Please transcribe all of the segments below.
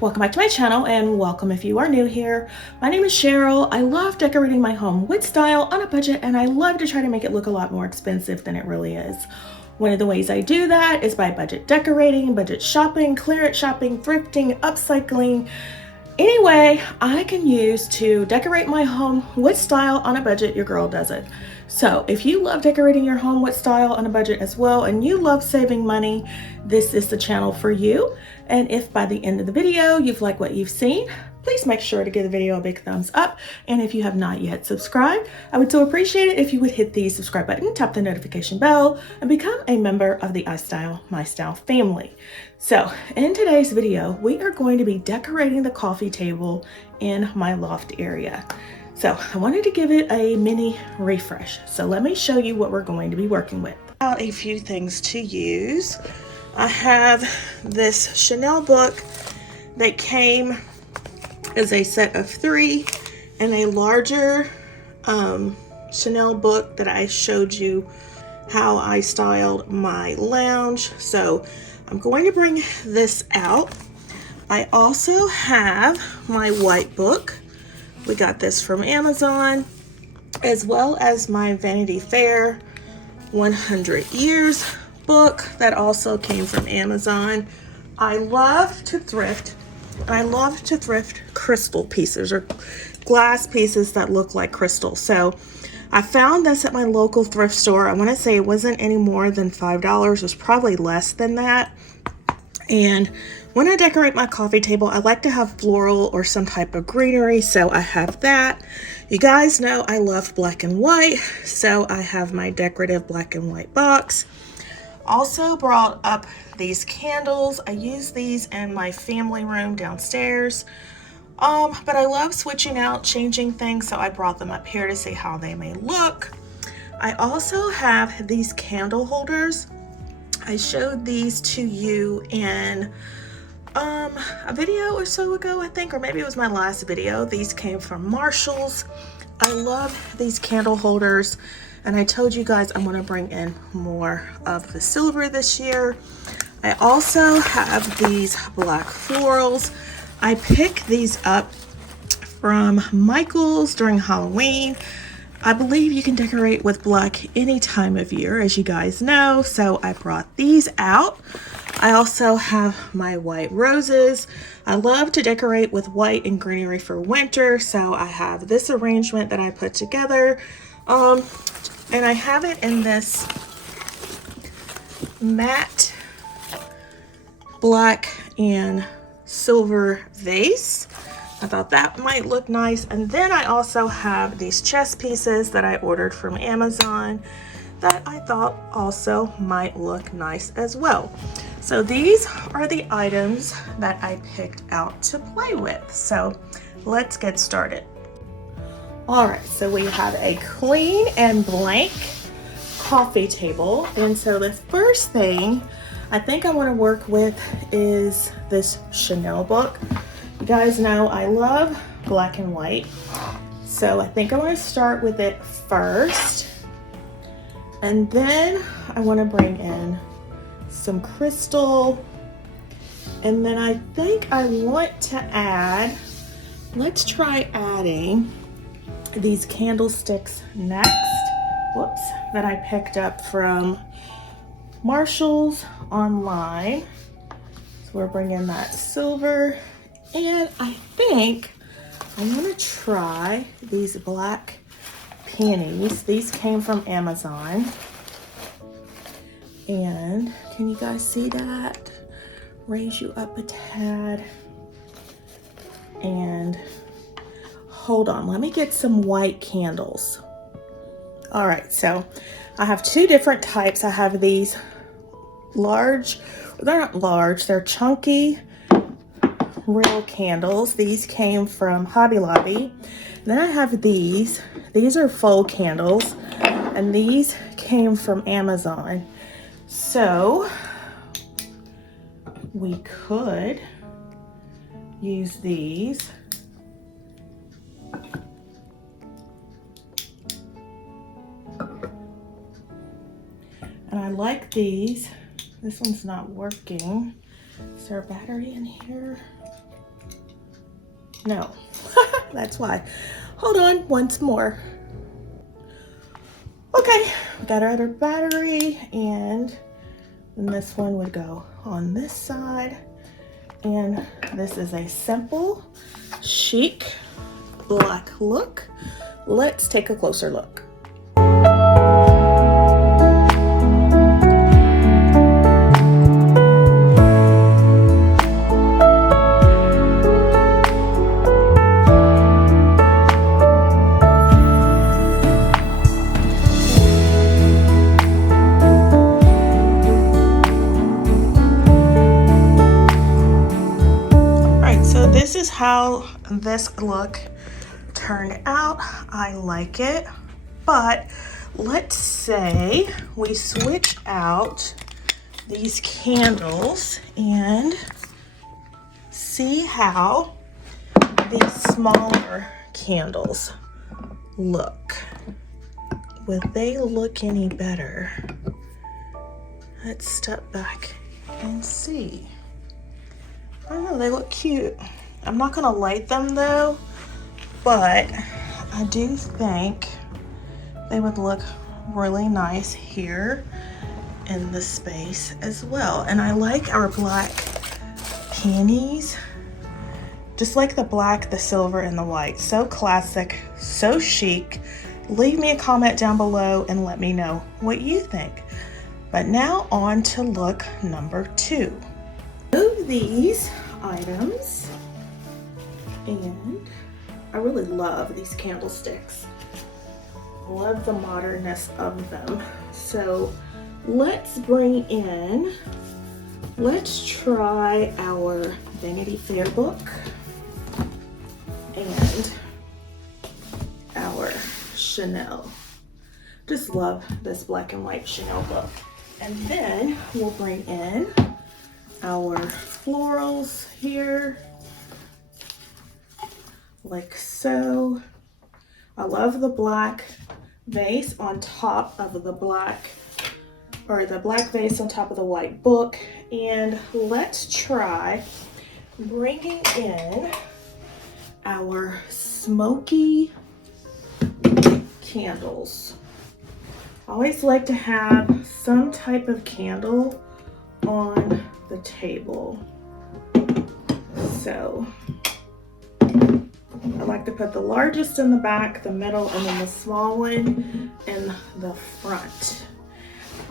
welcome back to my channel, and welcome if you are new here. My name is Cheryl. I love decorating my home with style on a budget, and I love to try to make it look a lot more expensive than it really is. One of the ways I do that is by budget decorating, budget shopping, clearance shopping, thrifting, upcycling. Any way I can use to decorate my home with style on a budget, your girl does it. So if you love decorating your home with style on a budget as well, and you love saving money, this is the channel for you. And if by the end of the video you've liked what you've seen, please make sure to give the video a big thumbs up. And if you have not yet subscribed, I would so appreciate it if you would hit the subscribe button, tap the notification bell, and become a member of the iSTYLEMYSTYLE family. So in today's video, we are going to be decorating the coffee table in my loft area. So I wanted to give it a mini refresh. So let me show you what we're going to be working with. A few things to use. I have this Chanel book that came as a set of 3 and a larger Chanel book that I showed you how I styled my lounge. So I'm going to bring this out. I also have my white book. We got this from Amazon, as well as my Vanity Fair 100 Years book that also came from Amazon. I love to thrift, and I love to thrift crystal pieces or glass pieces that look like crystal. So I found this at my local thrift store. I want to say it wasn't any more than $5. It was probably less than that. And when I decorate my coffee table, I like to have floral or some type of greenery, so I have that. You guys know I love black and white, so I have my decorative black and white box. Also brought up these candles. I use these in my family room downstairs, but I love switching out, changing things, so I brought them up here to see how they may look. I also have these candle holders. I showed these to you in a video or so ago, I think, or maybe it was my last video. These came from Marshall's. I love these candle holders, and I told you guys I'm going to bring in more of the silver this year. I also have these black florals. I picked these up from Michael's during Halloween. I believe you can decorate with black any time of year, as you guys know, so I brought these out. I also have my white roses. I love to decorate with white and greenery for winter, so I have this arrangement that I put together. And I have it in this matte black and silver vase. I thought that might look nice. And then I also have these chess pieces that I ordered from Amazon that I thought also might look nice as well. So these are the items that I picked out to play with. So let's get started. All right, so we have a clean and blank coffee table. And so the first thing I think I want to work with is this Chanel book. You guys know I love black and white, so I think I want to start with it first, and then I want to bring in some crystal, and then I think I want to add, let's try adding these candlesticks next, whoops, that I picked up from Marshall's online. So we're bringing that silver. And I think I'm gonna try these black peonies. These came from Amazon. And can you guys see that? Raise you up a tad. And hold on, let me get some white candles. All right, so I have 2 different types. I have these large, they're not large, they're chunky real candles. These came from Hobby Lobby. Then I have these are faux candles, and these came from Amazon. So we could use these. And I like these. This one's not working. Is there a battery in here? No, that's why. Hold on, once more. Okay, we got our other battery, and then this one would go on this side. And this is a simple, chic, black look. Let's take a closer look. This is how this look turned out. I like it, but let's say we switch out these candles and see how these smaller candles look. Would they look any better? Let's step back and see. I don't know, they look cute. I'm not gonna light them though, but I do think they would look really nice here in the space as well. And I like our black panties, just like the black, the silver, and the white. So classic, so chic. Leave me a comment down below and let me know what you think. But now on to look number 2. Move these items, and I really love these candlesticks. Love the modernness of them. So let's try our Vanity Fair book and our Chanel. Just love this black and white Chanel book. And then we'll bring in our florals here, like so. I love the black vase on top of the black, or the black vase on top of the white book. And let's try bringing in our smoky candles. I always like to have some type of candle on the table. So I like to put the largest in the back, the middle, and then the small one in the front.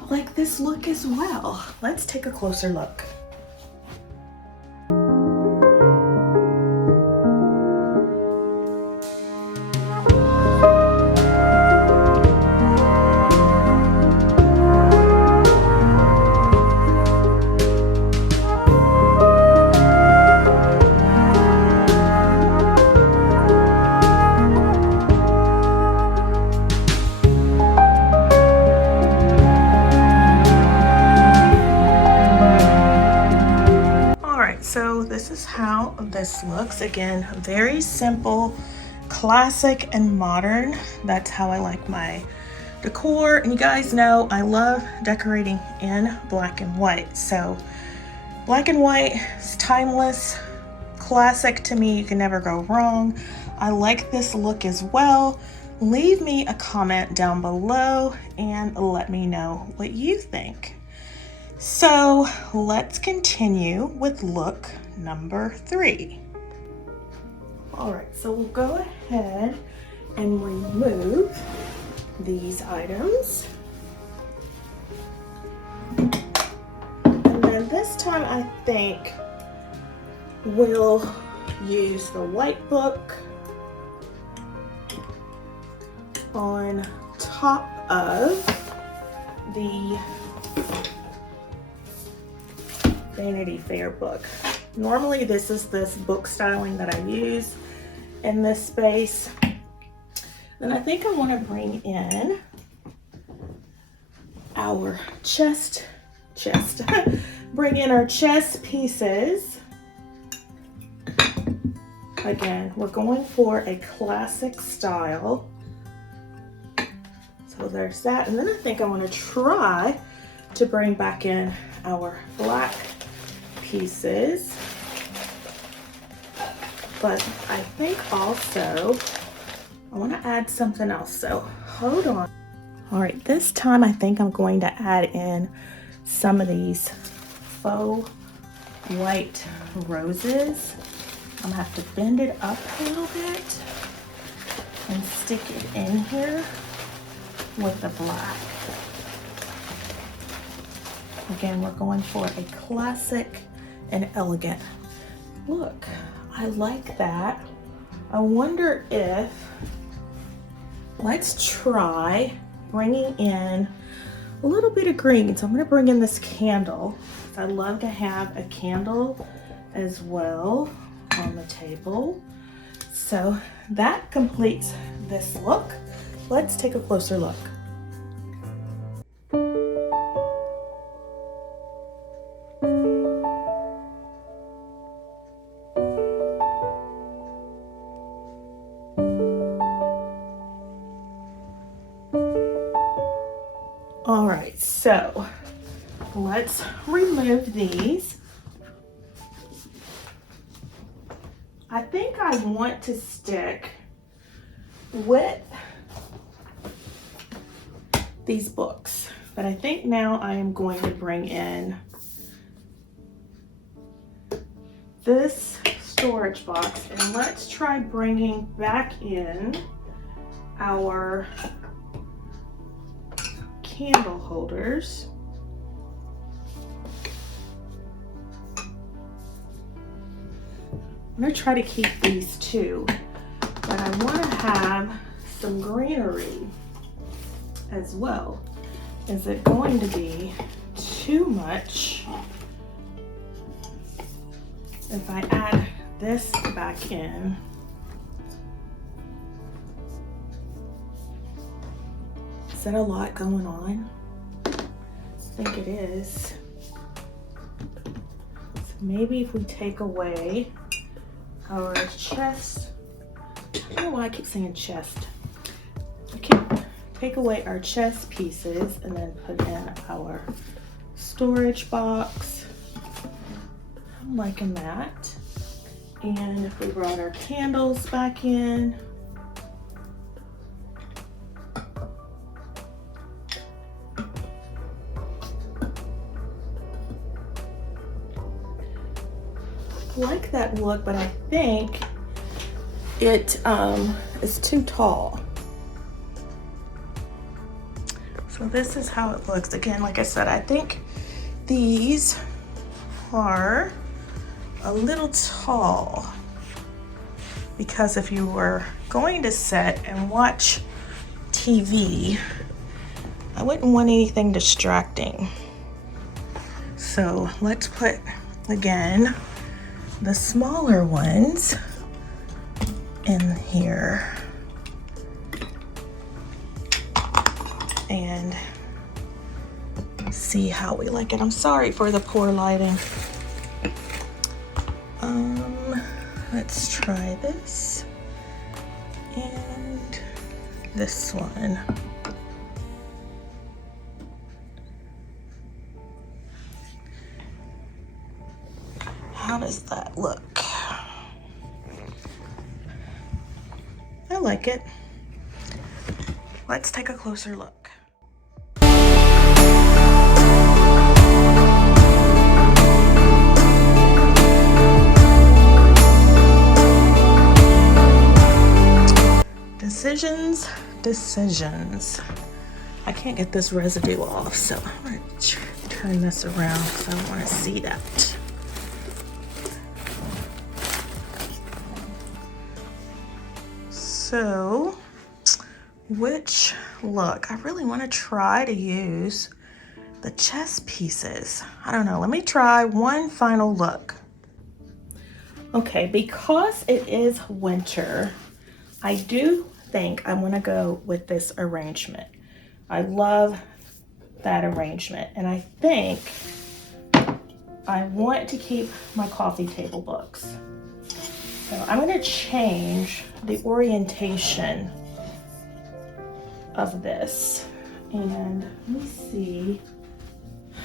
I like this look as well. Let's take a closer look. So this is how this looks. Again, very simple, classic, and modern. That's how I like my decor. And you guys know I love decorating in black and white. So black and white is timeless, classic to me. You can never go wrong. I like this look as well. Leave me a comment down below and let me know what you think. So let's continue with look number 3. All right, so we'll go ahead and remove these items. And then this time I think we'll use the white book on top of the Vanity Fair book. Normally this is this book styling that I use in this space. Then I think I want to bring in our chest bring in our chest pieces. Again, we're going for a classic style. So there's that. And then I think I want to try to bring back in our black pieces. But I think also I want to add something else, so hold on. All right, this time I think I'm going to add in some of these faux white roses. I'm gonna have to bend it up a little bit and stick it in here with the black. Again, we're going for a classic and elegant look. I like that. I wonder if, let's try bringing in a little bit of green. So I'm gonna bring in this candle. I love to have a candle as well on the table. So that completes this look. Let's take a closer look. All right, so let's remove these. I think I want to stick with these books, but I think now I am going to bring in this storage box, and let's try bringing back in our candle holders. I'm gonna try to keep these two, but I want to have some greenery as well. Is it going to be too much if I add this back in? Is that a lot going on? I think it is. So maybe if we take away our chest, I don't know why I keep saying chest. Take away our chest pieces and then put in our storage box. I'm liking that. And if we brought our candles back in, I like that look, but I think it is too tall. So this is how it looks. Again, like I said, I think these are a little tall, because if you were going to sit and watch TV, I wouldn't want anything distracting. So let's put, again, the smaller ones in here and see how we like it. I'm sorry for the poor lighting. Let's try this and this one. How does that look? I like it. Let's take a closer look. Decisions. I can't get this residue off, so I'm going to turn this around because I want to see that. So, which look? I really want to try to use the chest pieces. I don't know. Let me try one final look. Okay, because it is winter, I do think I'm going to go with this arrangement. I love that arrangement, and I think I want to keep my coffee table books. So I'm going to change the orientation of this, and let me see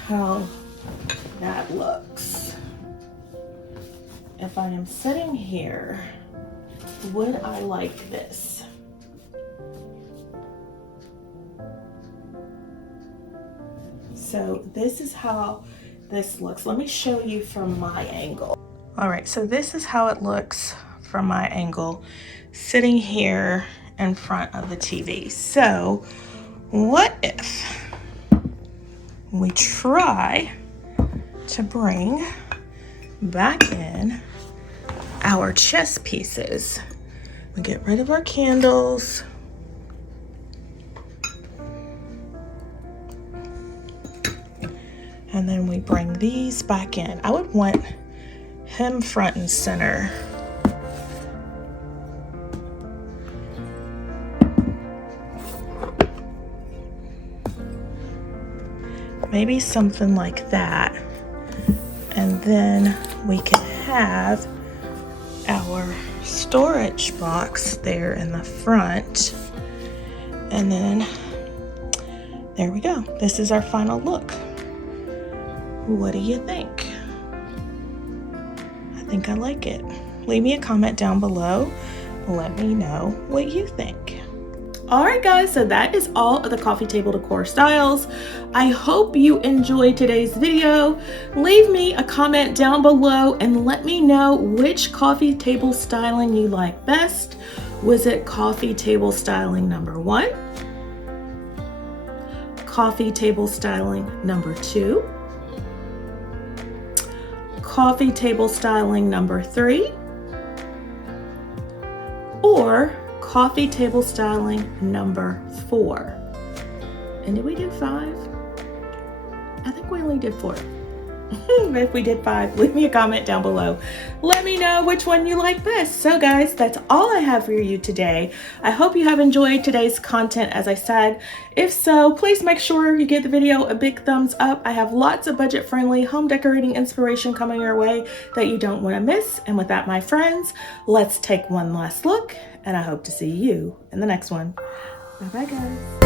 how that looks. If I am sitting here would I like this? So this is how this looks. Let me show you from my angle. All right, so this is how it looks from my angle, sitting here in front of the TV. So what if we try to bring back in our chess pieces? We get rid of our candles. And then we bring these back in. I would want him front and center. Maybe something like that. And then we can have our storage box there in the front. And then there we go. This is our final look. What do you think? I think I like it. Leave me a comment down below. Let me know what you think. Alright guys, so that is all of the coffee table decor styles. I hope you enjoyed today's video. Leave me a comment down below and let me know which coffee table styling you like best. Was it coffee table styling number 1? Coffee table styling number 2? Coffee table styling number 3? Or coffee table styling number 4? And did we do 5? I think we only did 4. If we did 5, leave me a comment down below. Let me know which one you like best. So guys, that's all I have for you today. I hope you have enjoyed today's content, as I said. If so, please make sure you give the video a big thumbs up. I have lots of budget-friendly home decorating inspiration coming your way that you don't want to miss. And with that, my friends, let's take one last look, and I hope to see you in the next one. Bye-bye, guys.